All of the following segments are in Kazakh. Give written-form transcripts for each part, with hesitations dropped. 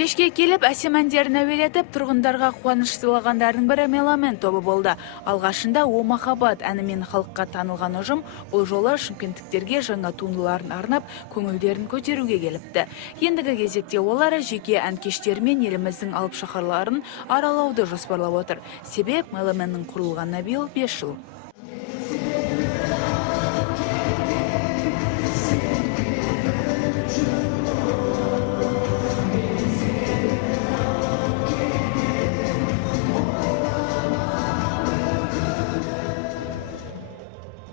Кешке келіп, әсем әндерін әуелетіп, тұрғындарға қуаныш сыйлағандардың бірі Меломен тобы болды. Алғашында «О махаббат» әнімен халыққа танылған ұжым бұл жолы шымкенттіктерге жаңа туындыларын арнап, көңілдерін көтеруге келіпті. Ендігі кезекте олар жеке ән кештерімен еліміздің алып шаһарларын аралауды жоспарлап отыр. Себеп Меломеннің құрылғанына биыл 5 жыл.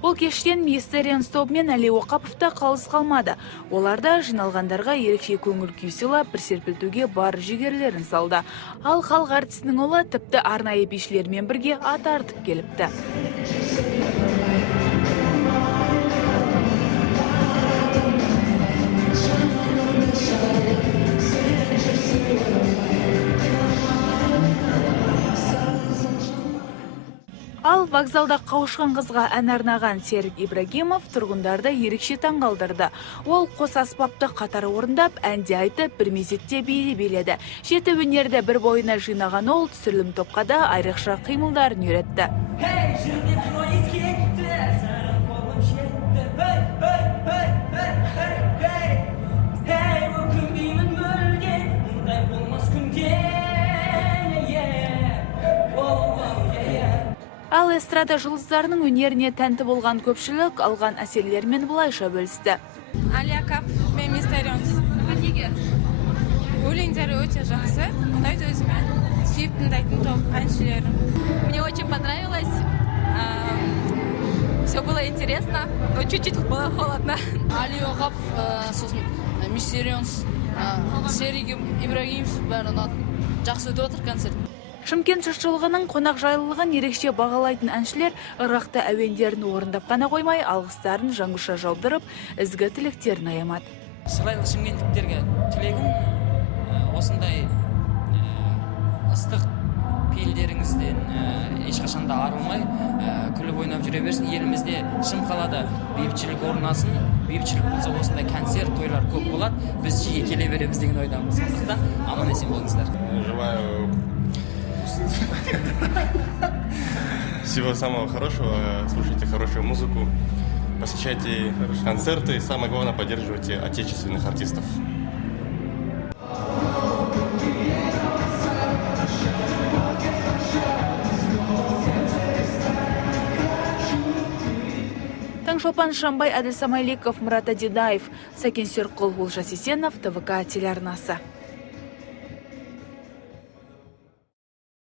Бұл кештен Мистерианс тобы мен Әли Оқапов та қалыс қалмады. Оларда жиналғандарға ерекше көңіл күй сыйлап, бір серпілтуге бар жігерлерін салды. Ал халық артисінің ұлы тіпті арнайы бишілермен бірге ат артып келіпті. Ал вокзалда қауышқан қызға ән арнаған Серік Ибрагимов тұрғындарды ерекше таңғалдырды. Ол қос аспапты қатар орындап, әнде айтып, бір мезетте би биледі. Жеті өнерді бір бойына жинаған ол түсірілім топқа да айрықша қимылдарын үйретті. Ал эстрада жұлдыздарының өнеріне тәнті болған көпшілік алған әсерлермен былайша бөлісті. Әли Оқапов мен Мистерианс. Неге? Өлеңдері өте жақсы. Ұнайды өзіме. Сүйіп тыңдайтын топ әншілерім. Мне очень понравилось. Все было интересно, но чуть-чуть было холодно. Әли Оқапов, сосын Мистерианс, Серік Ибрагимов бәрі ұнады. Жақсы өтіп отыр концерт. Шымкент жұртшылығының қонақ жайлылығын ерекше бағалайтын әншілер ырғақты әуендерін орындап қана қоймай, алғыстарын жаңғыша жаудырып, ізгі тілектерін аямады. Сыйлайлы шымкенттіктерге тілегім осындай ыстық пейілдеріңізден ешқашанда арылмай, күліп ойнап жүре берсін. Елімізде шым қалада бейбітшілік орнасын, бейбітшілік болса осындай концерт, тойлар көп болады. Біз жиі келе береміз деген ойдамыз. Сондықтан аман есен болыңыздар. Желаю всего самого хорошего, слушайте хорошую музыку, посещайте концерты и самое главное поддерживайте отечественных артистов. Таңшолпан Шамбай, Әділ Самайликов, Мұрат Адидаев, Сәкен Сөрқұл, Олжас Есенов, ТВК телеарнасы.